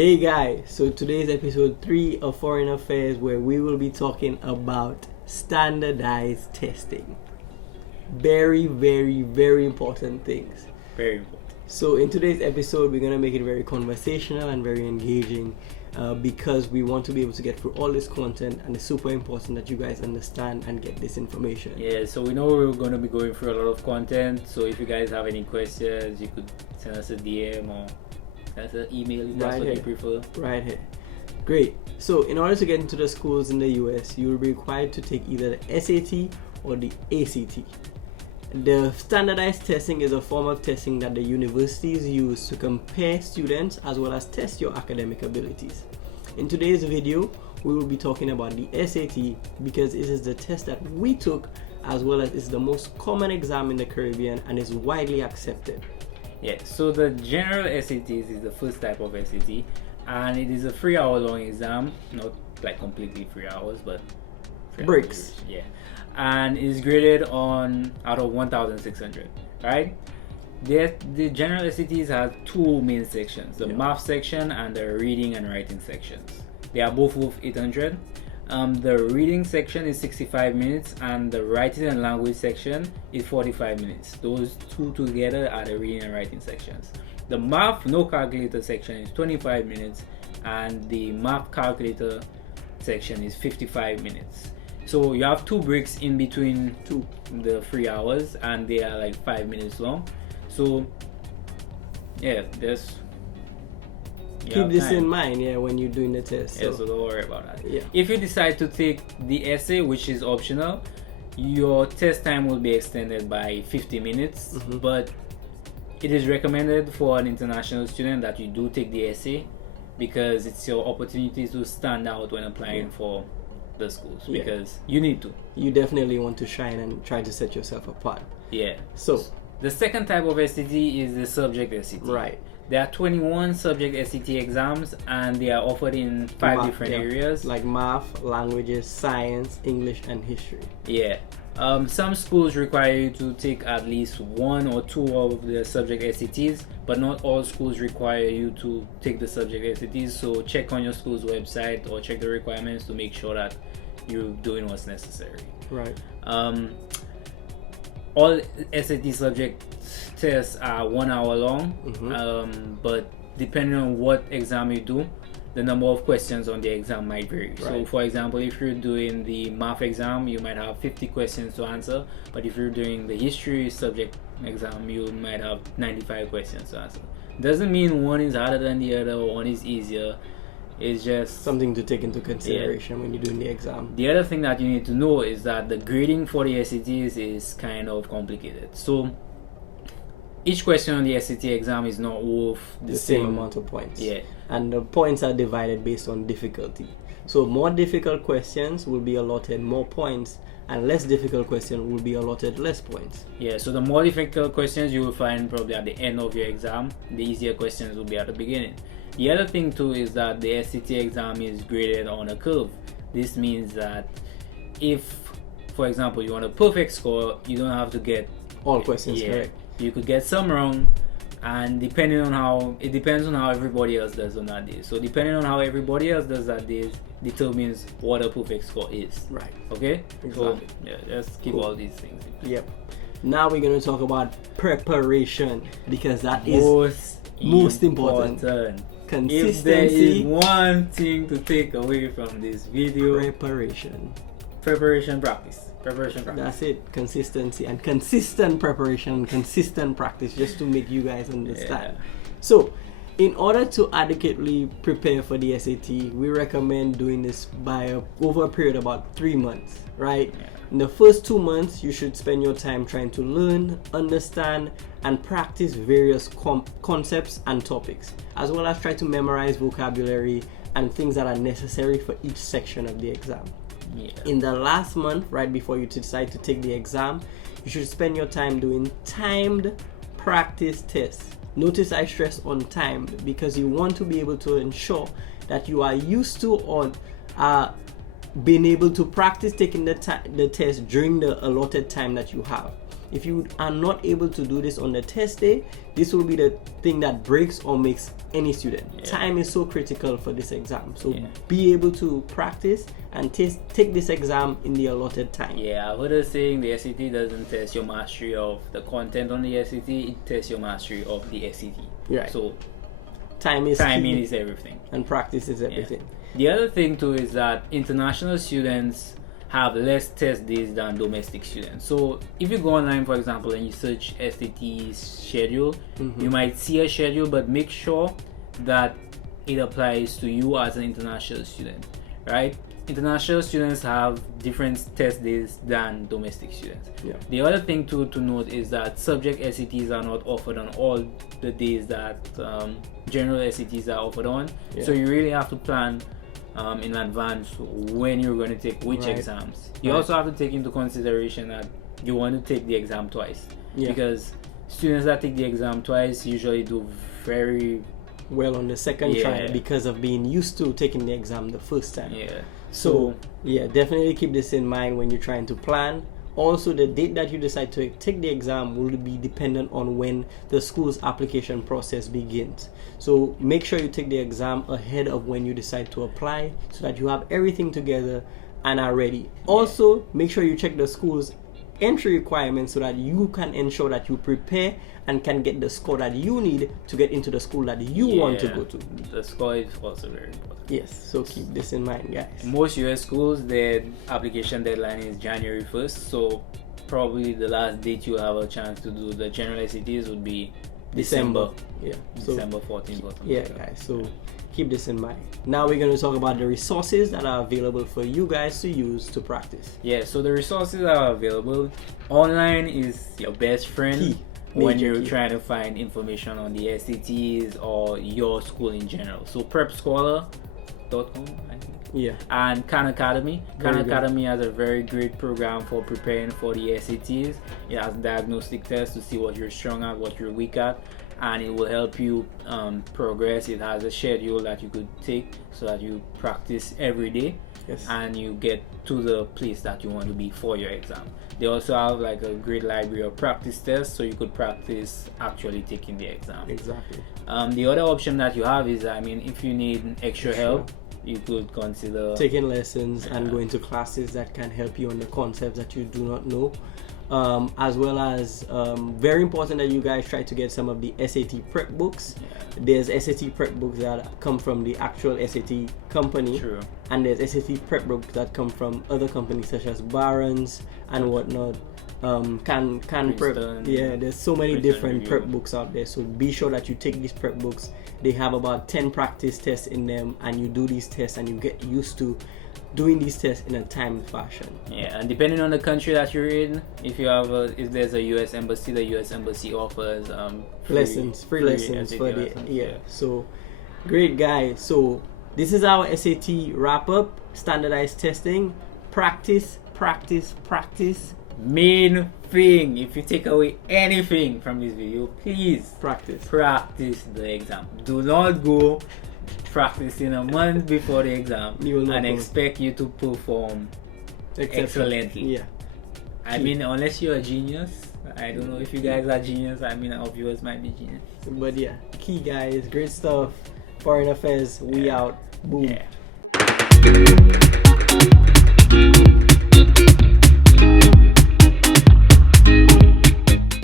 Hey guys, so today's episode 3 of Foreign Affairs, where we will be talking about standardized testing. Very important things. Very important. So in today's episode, we're going to make it very conversational and very engaging because we want to be able to get through all this content, and it's super important that you guys understand and get this information. Yeah, so we know we're going to be going through a lot of content, so if you guys have any questions, you could send us a DM or that's an email if that's what you prefer. Right here. Great. So in order to get into the schools in the US, you will be required to take either the SAT or the ACT. The standardized testing is a form of testing that the universities use to compare students as well as test your academic abilities. In today's video, we will be talking about the SAT because it is the test that we took, as well as it's the most common exam in the Caribbean and is widely accepted. Yeah, so the general SATs is the first type of SAT, and it is a 3-hour long exam, not like completely 3 hours, but breaks. Yeah, and is graded on out of 1,600, right? The general SATs have two main sections, the math section and the reading and writing sections. They are both worth 800. The reading section is 65 minutes and the writing and language section is 45 minutes. Those two together are the reading and writing sections. The math no calculator section is 25 minutes and the math calculator section is 55 minutes. So you have two breaks in between the 3 hours, and they are like 5 minutes long. So yeah, keep this in mind, when you're doing the test. So don't worry about that. Yeah. If you decide to take the essay, which is optional, your test time will be extended by 50 minutes. But it is recommended for an international student that you do take the essay because it's your opportunity to stand out when applying for the schools, because you need to. You definitely want to shine and try to set yourself apart. Yeah. So the second type of SAT is the subject SAT. Right. There are 21 subject SAT exams, and they are offered in 5 different areas, like math, languages, science, English, and history. Yeah. Some schools require you to take at least 1 or 2 of the subject SATs, but not all schools require you to take the subject SATs. So check on your school's website or check the requirements to make sure that you're doing what's necessary. Right. All SAT subject tests are 1 hour long, but depending on what exam you do, the number of questions on the exam might vary. Right. So for example, if you're doing the math exam, you might have 50 questions to answer, but if you're doing the history subject exam, you might have 95 questions to answer. Doesn't mean one is harder than the other or one is easier. It's just something to take into consideration when you're doing the exam. The other thing that you need to know is that the grading for the SATs is kind of complicated. So each question on the SAT exam is not worth the same amount of points. Yeah. And the points are divided based on difficulty. So more difficult questions will be allotted more points, and less difficult questions will be allotted less points. Yeah, so the more difficult questions you will find probably at the end of your exam. The easier questions will be at the beginning. The other thing too is that the SAT exam is graded on a curve. This means that if, for example, you want a perfect score, you don't have to get all questions correct. You could get some wrong, and it depends on how everybody else does on that day. So depending on how everybody else does that day determines what a perfect score is. Right. Okay? Exactly. So just keep all these things. Yep. Now we're going to talk about preparation, because that is most important. Consistency. If there is one thing to take away from this video, preparation practice. That's it. Consistency and consistent preparation and consistent practice, just to make you guys understand. So in order to adequately prepare for the SAT, we recommend doing this over a period of about 3 months, right? In the first 2 months, you should spend your time trying to learn, understand, and practice various concepts and topics, as well as try to memorize vocabulary and things that are necessary for each section of the exam. In the last month, right before you decide to take the exam, you should spend your time doing timed practice tests. Notice I stress on timed, because you want to be able to ensure that you are used to or being able to practice taking the test during the allotted time that you have. If you are not able to do this on the test day, this will be the thing that breaks or makes any student. Time is so critical for this exam, so be able to practice and take this exam in the allotted time. I heard us saying the SAT doesn't test your mastery of the content on the SAT, it tests your mastery of the SAT. Right. So timing is everything, and practice is everything. The other thing too is that international students have less test days than domestic students. So if you go online, for example, and you search SAT schedule, you might see a schedule, but make sure that it applies to you as an international student, right? International students have different test days than domestic students. The other thing to note is that subject SATs are not offered on all the days that general SATs are offered on. So you really have to plan in advance when you're going to take which exams. You also have to take into consideration that you want to take the exam twice, because students that take the exam twice usually do very well on the second try because of being used to taking the exam the first time. So definitely keep this in mind when you're trying to plan. Also, the date that you decide to take the exam will be dependent on when the school's application process begins. So make sure you take the exam ahead of when you decide to apply, so that you have everything together and are ready. Also, make sure you check the school's entry requirements so that you can ensure that you prepare and can get the score that you need to get into the school that you want to go to. The score is also very important. Yes, so keep this in mind, guys. Most US schools, their application deadline is January 1st, so probably the last date you have a chance to do the general SATs would be December. December 14th. Guys, so keep this in mind. Now we're going to talk about the resources that are available for you guys to use to practice. So the resources that are available online is your best friend when you're trying to find information on the SATs or your school in general. So prepscholar.com, I think. And Khan Academy. Khan Academy has a very great program for preparing for the SATs. It has diagnostic tests to see what you're strong at, what you're weak at, and it will help you progress. It has a schedule that you could take so that you practice every day and you get to the place that you want to be for your exam. They also have like a great library of practice tests, so you could practice actually taking the exam. Exactly. The other option that you have is, if you need extra help, you could consider taking lessons and going to classes that can help you on the concepts that you do not know. As well as very important that you guys try to get some of the SAT prep books. There's SAT prep books that come from the actual SAT company, and there's SAT prep books that come from other companies such as Barron's and whatnot. Can prep. There's so many different prep books out there, so be sure that you take these prep books. They have about 10 practice tests in them, and you do these tests and you get used to doing these tests in a timed fashion. And depending on the country that you're in, if there's a US embassy, the US embassy offers free lessons for the So great, guys. So this is our SAT wrap up. Standardized testing, practice. Main thing, if you take away anything from this video, please practice the exam. Do not go practicing a month before the exam and expect you to perform excellently. Unless you're a genius. I don't know if you guys are genius. Our viewers might be genius. But key guys, great stuff. Foreign affairs, we out. Boom.